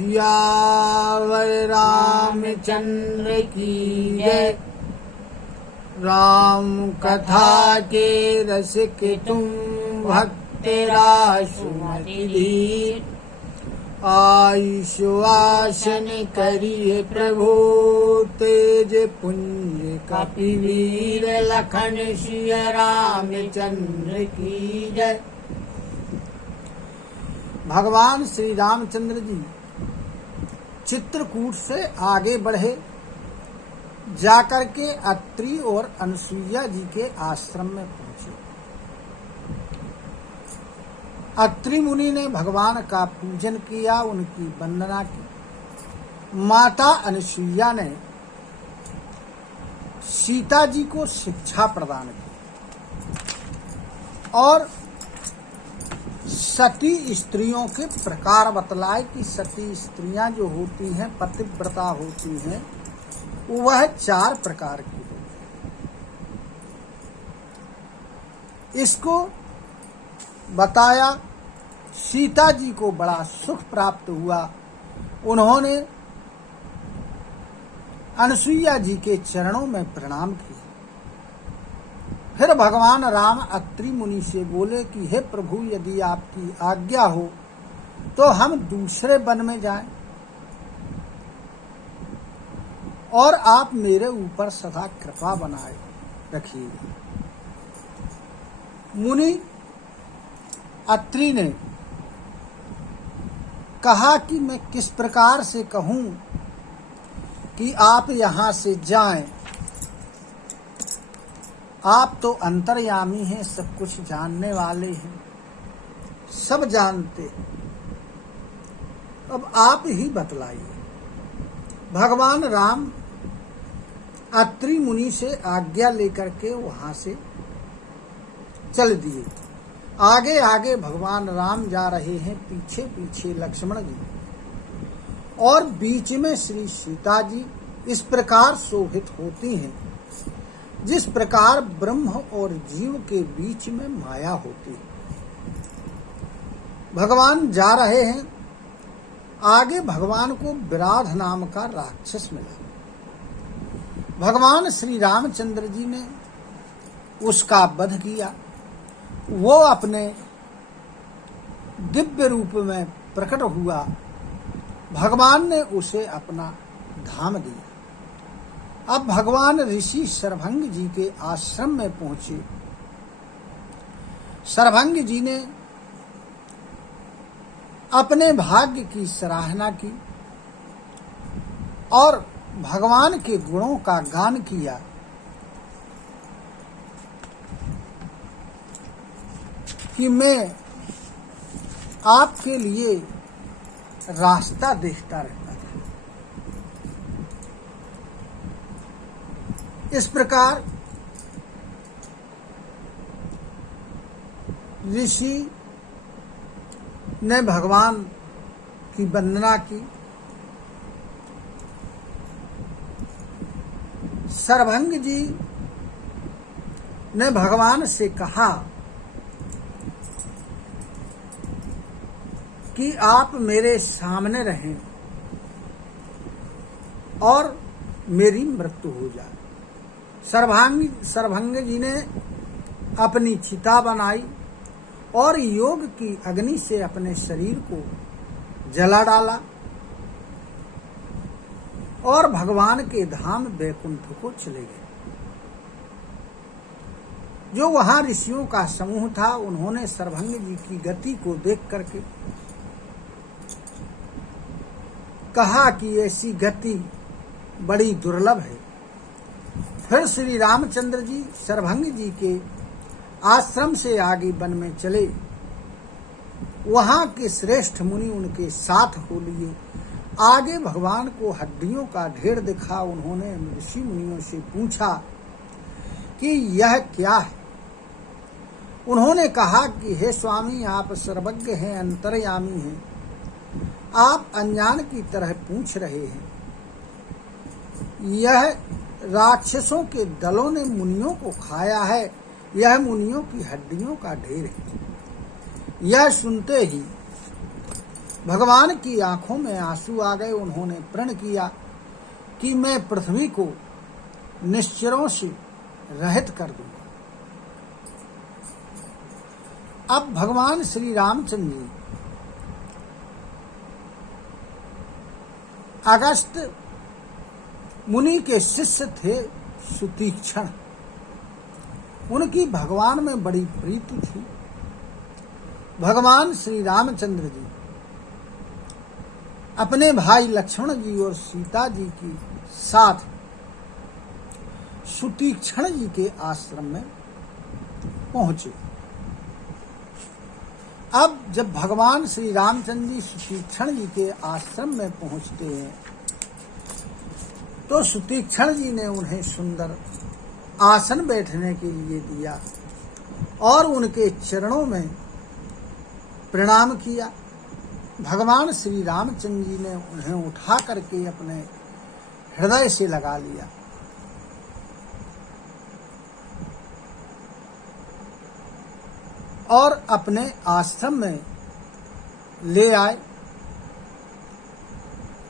सियावर रामचंद्र की जय। राम कथा के रसिक तुम भक्त रासुमति धीर। आयुष्वासन करिए प्रभु तेज पुंज कपिवीर। लखन सिय रामचंद्र की जय। भगवान श्री रामचंद्र जी चित्रकूट से आगे बढ़े, जाकर के अत्रि और अनसुईया जी के आश्रम में पहुंचे। अत्रि मुनि ने भगवान का पूजन किया, उनकी वंदना की। माता अनसुईया ने सीता जी को शिक्षा प्रदान की और सती स्त्रियों के प्रकार बतलाए कि सती स्त्रियां जो होती हैं, पतिव्रता होती हैं, वह 4 प्रकार की होती है। इसको बताया। सीता जी को बड़ा सुख प्राप्त हुआ। उन्होंने अनसुईया जी के चरणों में प्रणाम किया। फिर भगवान राम अत्रि मुनि से बोले कि हे प्रभु, यदि आपकी आज्ञा हो तो हम दूसरे वन में जाएं और आप मेरे ऊपर सदा कृपा बनाए रखिएगा। मुनि अत्रि ने कहा कि मैं किस प्रकार से कहूं कि आप यहां से जाएं। आप तो अंतर्यामी हैं, सब कुछ जानने वाले हैं, सब जानते हैं। अब आप ही बतलाइए। भगवान राम अत्रि मुनि से आज्ञा लेकर के वहां से चल दिए। आगे आगे भगवान राम जा रहे हैं, पीछे पीछे लक्ष्मण जी, और बीच में श्री सीता जी इस प्रकार शोभित होती हैं जिस प्रकार ब्रह्म और जीव के बीच में माया होती है। भगवान जा रहे हैं। आगे भगवान को विराध नाम का राक्षस मिला। भगवान श्री रामचंद्र जी ने उसका वध किया। वो अपने दिव्य रूप में प्रकट हुआ। भगवान ने उसे अपना धाम दिया। अब भगवान ऋषि शरभंग जी के आश्रम में पहुंचे। शरभंग जी ने अपने भाग्य की सराहना की और भगवान के गुणों का गान किया। कि मैं आपके लिए रास्ता देखता रहता था। इस प्रकार ऋषि ने भगवान की वंदना की। शरभंग जी ने भगवान से कहा कि आप मेरे सामने रहें और मेरी मृत्यु हो जाए। शरभंग जी ने अपनी चिता बनाई और योग की अग्नि से अपने शरीर को जला डाला और भगवान के धाम वैकुंठ को चले गए। जो वहां ऋषियों का समूह था, उन्होंने शरभंग जी की गति को देख करके कहा कि ऐसी गति बड़ी दुर्लभ है। फिर श्री रामचंद्र जी शरभंग जी के आश्रम से आगे वन में चले। वहां के श्रेष्ठ मुनि उनके साथ हो लिए। आगे भगवान को हड्डियों का ढेर दिखा। उन्होंने ऋषि मुनियों से पूछा कि यह क्या है। उन्होंने कहा कि हे स्वामी, आप सर्वज्ञ हैं, अंतर्यामी हैं, आप अनजान की तरह पूछ रहे हैं। यह राक्षसों के दलों ने मुनियों को खाया है। यह मुनियों की हड्डियों का ढेर है। यह सुनते ही भगवान की आंखों में आंसू आ गए। उन्होंने प्रण किया कि मैं पृथ्वी को निश्चरों से रहित कर दूंगा। अब भगवान श्री रामचंद्र जी अगस्त मुनि के शिष्य थे सुतीक्षण। उनकी भगवान में बड़ी प्रीति थी। भगवान श्री रामचंद्र जी अपने भाई लक्ष्मण जी और सीता जी के साथ सुतीक्षण जी के आश्रम में पहुंचे। अब जब भगवान श्री रामचंद्र जी सुतीक्षण जी के आश्रम में पहुंचते हैं तो सुतीक्षण जी ने उन्हें सुंदर आसन बैठने के लिए दिया और उनके चरणों में प्रणाम किया। भगवान श्री रामचंद्र जी ने उन्हें उठा करके अपने हृदय से लगा लिया। और अपने आश्रम में ले आए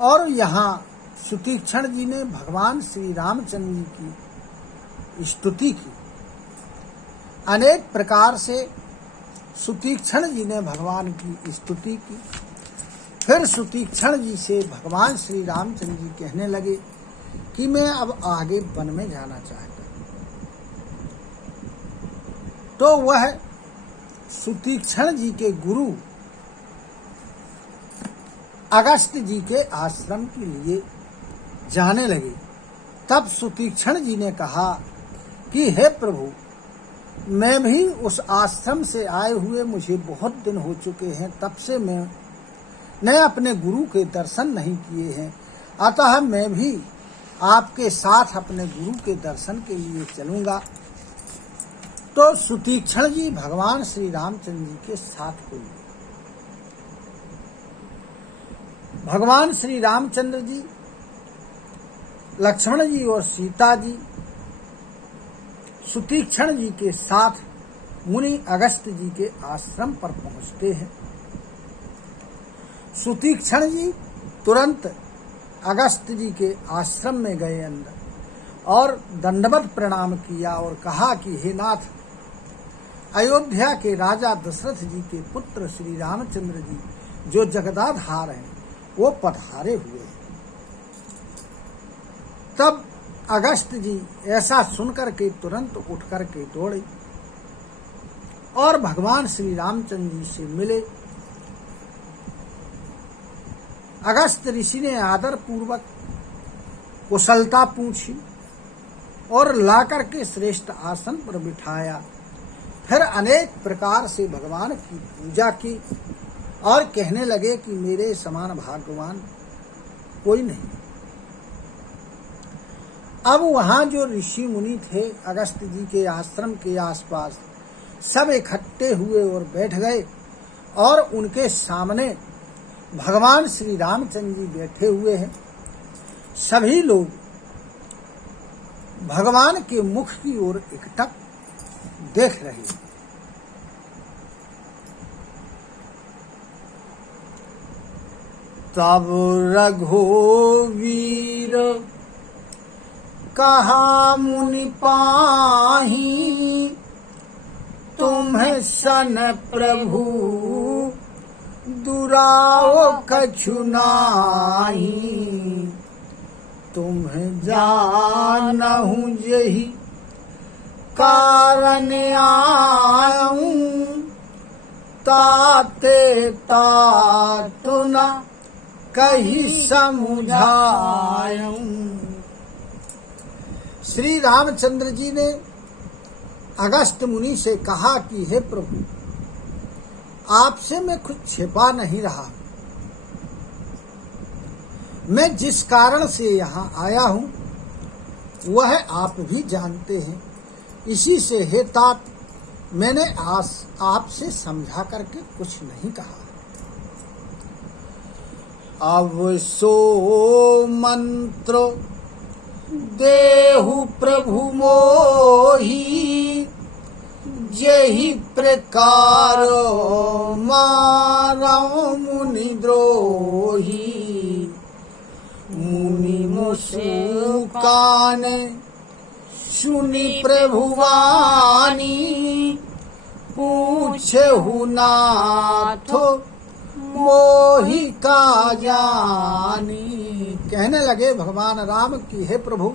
और यहाँ सुतीक्षण जी ने भगवान श्री रामचंद्र जी की स्तुति की। अनेक प्रकार से सुतीक्षण जी ने भगवान की स्तुति की। फिर सुतीक्षण जी से भगवान श्री रामचंद्र जी कहने लगे कि मैं अब आगे वन में जाना चाहता हूं। तो वह सुतीक्षण जी के गुरु अगस्त जी के आश्रम के लिए जाने लगे। तब सुतीक्षण जी ने कहा कि हे प्रभु, मैं भी उस आश्रम से आए हुए मुझे बहुत दिन हो चुके हैं, तब से मैंने अपने गुरु के दर्शन नहीं किए हैं, अतः मैं भी आपके साथ अपने गुरु के दर्शन के लिए चलूंगा। तो सुतीक्षण जी भगवान श्री रामचंद्र जी के साथ हुए। भगवान श्री रामचंद्र जी, लक्ष्मण जी और सीता जी सुतीक्षण जी के साथ मुनि अगस्त जी के आश्रम पर पहुंचते हैं। सुतीक्षण जी तुरंत अगस्त जी के आश्रम में गए अंदर और दंडवत प्रणाम किया और कहा कि हे नाथ, अयोध्या के राजा दशरथ जी के पुत्र श्री रामचंद्र जी जो जगदाधार हैं वो पधारे हुए हैं। तब अगस्त जी ऐसा सुनकर के तुरंत उठ करके दौड़े और भगवान श्री रामचंद्र जी से मिले। अगस्त ऋषि ने आदर पूर्वक कुशलता पूछी और लाकर के श्रेष्ठ आसन पर बिठाया। फिर अनेक प्रकार से भगवान की पूजा की और कहने लगे कि मेरे समान भाग्यवान कोई नहीं। अब वहां जो ऋषि मुनि थे अगस्त जी के आश्रम के आसपास सब इकट्ठे हुए और बैठ गए और उनके सामने भगवान श्री रामचंद्र जी बैठे हुए हैं। सभी लोग भगवान के मुख की ओर एकटक देख रहे हैं। तब रघुवीर कहा मुनि पाही, तुम्हें सन प्रभु दुराओ कछु नाही। तुम्हें जानहु यही कारण आऊं, ताते तातु न कही समझाऊं। श्री रामचंद्र जी ने अगस्त मुनि से कहा कि हे प्रभु, आपसे मैं कुछ छिपा नहीं रहा। मैं जिस कारण से यहाँ आया हूँ वह आप भी जानते हैं। इसी से हे तात, मैंने आपसे समझा करके कुछ नहीं कहा। अब सो मंत्र देहु प्रभु मोही, यही प्रकार मारो मुनि द्रोही। मुनि मुस्कान सुनी प्रभुवानी, पूछहु नाथ मोहि का जानी। कहने लगे भगवान राम कि हे प्रभु,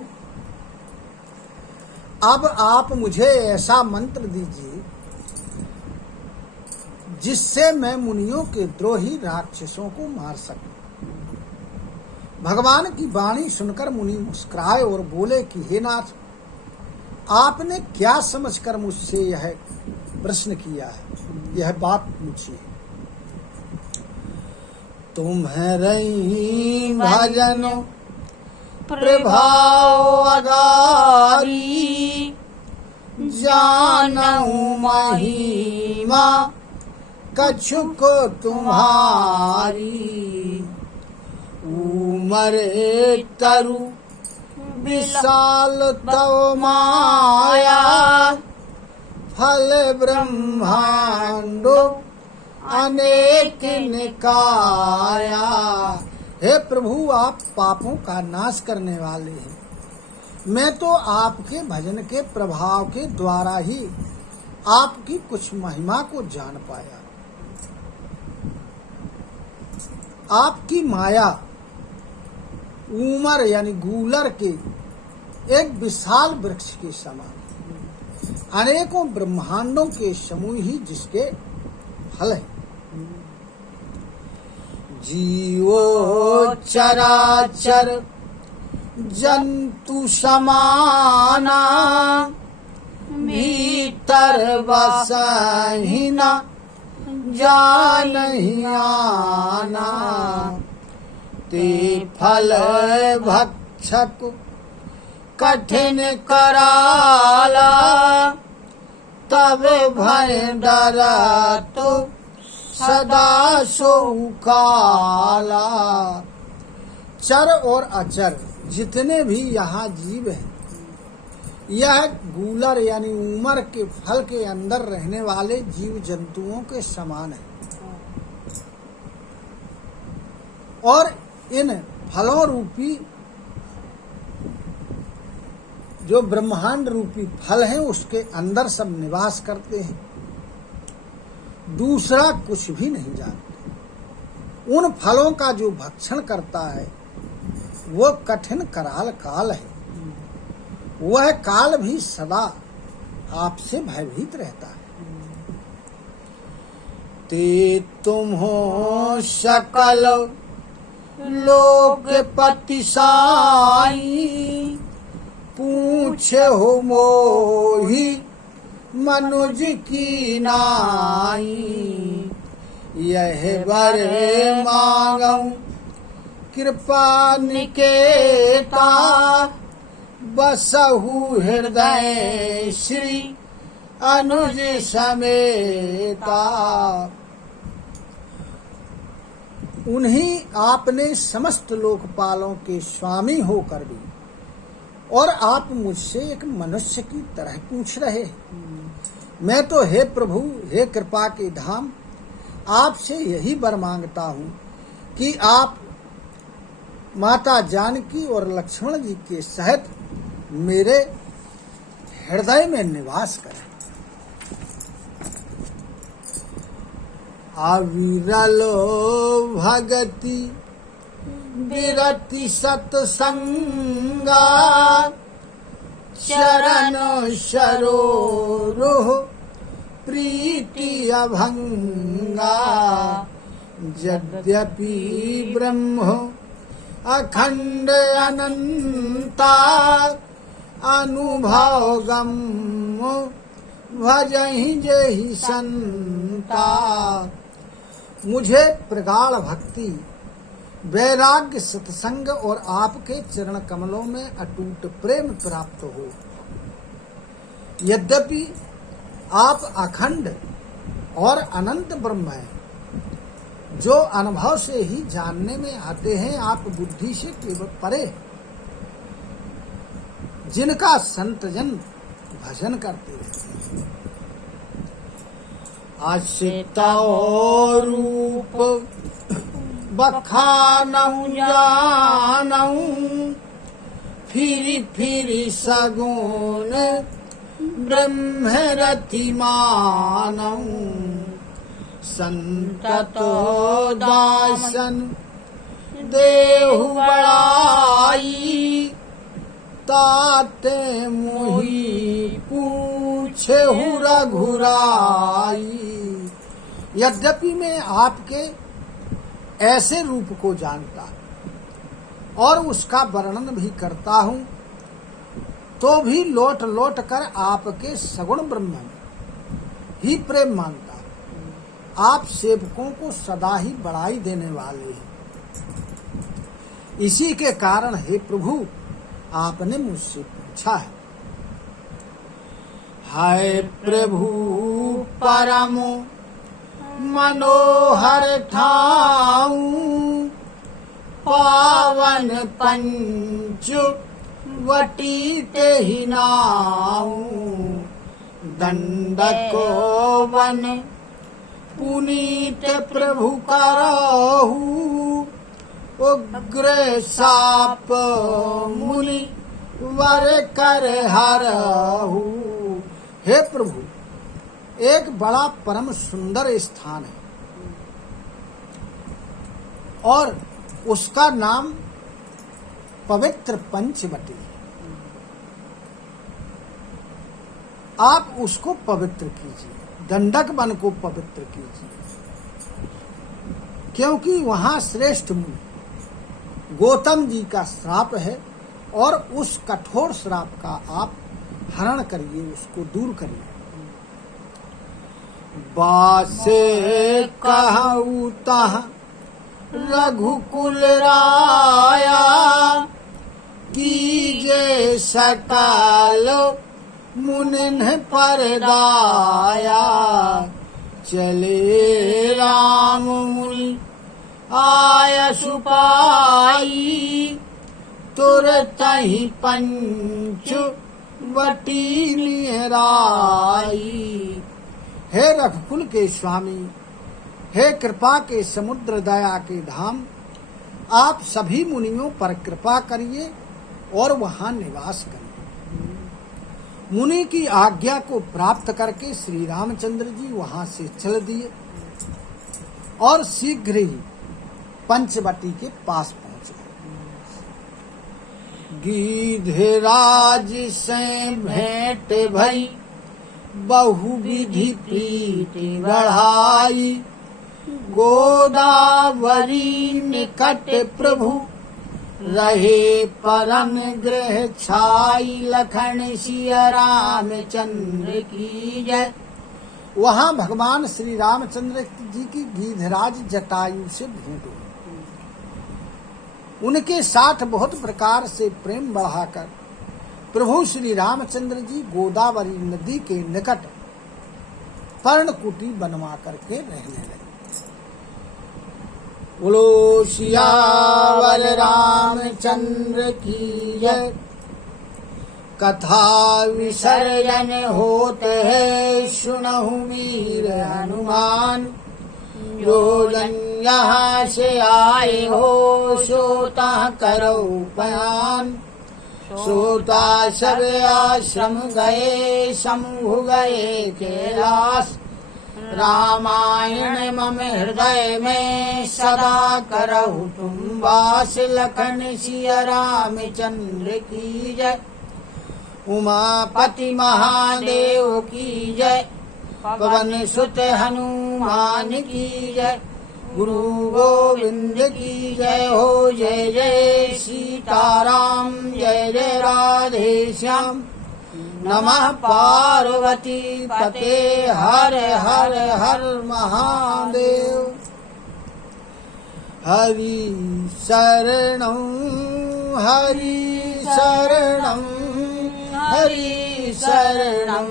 अब आप मुझे ऐसा मंत्र दीजिए जिससे मैं मुनियों के द्रोही राक्षसों को मार सकूं। भगवान की वाणी सुनकर मुनि मुस्कुराए और बोले कि हे नाथ, आपने क्या समझकर मुझसे यह प्रश्न किया है, यह बात पूछिए। तुम्हारी भजन प्रभाव अगारी, जानऊ महिमा कछुक तुम्हारी। उमरे तरु विशाल तव माया, फल ब्रह्मांडो अनेक निकाया। हे प्रभु, आप पापों का नाश करने वाले हैं। मैं तो आपके भजन के प्रभाव के द्वारा ही आपकी कुछ महिमा को जान पाया। आपकी माया उमर यानी गूलर के एक विशाल वृक्ष के समान, अनेकों ब्रह्मांडों के समूह ही जिसके फल है। जीवो चराचर जंतु समाना, भीतर बसहि न जानहि आना। ते फल भक्षक कठिन कराला, तब भय डरत सदा सो काला। चर और अचर जितने भी यहाँ जीव हैं, यह गूलर यानी उमर के फल के अंदर रहने वाले जीव जंतुओं के समान है। और इन फलों रूपी जो ब्रह्मांड रूपी फल हैं, उसके अंदर सब निवास करते हैं, दूसरा कुछ भी नहीं जानते। उन फलों का जो भक्षण करता है वो कठिन कराल काल है। वह काल भी सदा आपसे भयभीत रहता है। ते तुम हो सकल लोकपति साई, पूछे हो मोहि मनुज की नाई। यह वर मांगऊं कृपा निकेता, बसहु हृदय श्री अनुज समेता। उन्हीं आपने समस्त लोकपालों के स्वामी होकर भी और आप मुझसे एक मनुष्य की तरह पूछ रहे हैं। मैं तो हे प्रभु, हे कृपा के धाम, आपसे यही वर मांगता हूँ कि आप माता जानकी और लक्ष्मण जी के सहित मेरे हृदय में निवास करें। अविरलो भगति विरति सत्संगा, चरण सरोरुह प्रीति अभंगा। यद्यपि ब्रह्म अखंड अनंता, अनुभव गम भजहि जेहि संता। मुझे प्रगाढ़ भक्ति, वैराग्य, सत्संग और आपके चरण कमलों में अटूट प्रेम प्राप्त हो। यद्यपि आप अखंड और अनंत ब्रह्म हैं, जो अनुभव से ही जानने में आते हैं, आप बुद्धि से केवल परे, जिनका संतजन भजन करते हैं। असितो रूप बखानऊ जानऊ, फिर सगुन ब्रह्मरति मानऊ। संततो दासन देहु बड़ाई, ताते मोही पूछे रघुराई। यद्यपि मैं आपके ऐसे रूप को जानता और उसका वर्णन भी करता हूँ, तो भी लौट लौट कर आपके सगुण ब्रह्म में ही प्रेम मानता हूँ। आप सेवकों को सदा ही बड़ाई देने वाले हैं। इसी के कारण हे प्रभु आपने मुझसे पूछा है। हाय प्रभु परम मनोहर ठाऊ, पावन पंच वटी तेहि नाऊ। दंडको वन पुनीत प्रभु करहु, उग्र साप मुनि वर कर हरहु। हे प्रभु, एक बड़ा परम सुंदर स्थान है और उसका नाम पवित्र पंचवटी है। आप उसको पवित्र कीजिए, दंडक वन को पवित्र कीजिए, क्योंकि वहां श्रेष्ठ मुनि गौतम जी का श्राप है और उस कठोर श्राप का आप हरण करिए, उसको दूर करिए। बासे कहु तह रघुकुल राया, कीजे सकल मुनिन पर दाया। चले राम मुनि आय सुपाई, तुरत ही पंच वटी निहराई। हे रघुकुल के स्वामी, हे कृपा के समुद्र, दया के धाम, आप सभी मुनियों पर कृपा करिए और वहां निवास करिए। मुनि की आज्ञा को प्राप्त करके श्री रामचंद्र जी वहां से चल दिए और शीघ्र ही पंचवटी के पास पहुंच गए। गिरिराज से भेंट भई, बहुविधि प्रीति बढ़ाई। गोदावरी निकट प्रभु रहे, परम गृह छाई। लखन सिया रामचंद्र की जय। वहां भगवान श्री रामचंद्र जी की गिरिराज जटायु से भेंट हुई। उनके साथ बहुत प्रकार से प्रेम बढ़ाकर प्रभु श्री रामचंद्र जी गोदावरी नदी के निकट पर्णकुटी बनवा करके रहने लगे। बोलो सियावर रामचंद्र की जय। कथा विसर्जन होत है, सुनहु वीर हनुमान। जो जन यहाँ से आए हो, सोता करो बयान। सोता सब आश्रम गए, समूह गए कैलाश। रामायण मम हृदय में सदा करहु तुम वास। लखन सिया रामचंद्र की जय। उमापति महादेव की जय। पवन सुत हनुमान की जय। गुरु गोविंद की जय हो। जय जय सीताराम, जय जय राधे श्याम। नमः पार्वती पते, हर हर हर महादेव। हरि शरणं हरि शरणं, हरि शरणं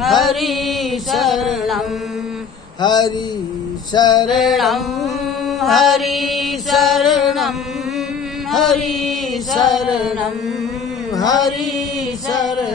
हरि शरणं, हरि शरणं हरि शरणं, हरि शरणं हरि शरणं।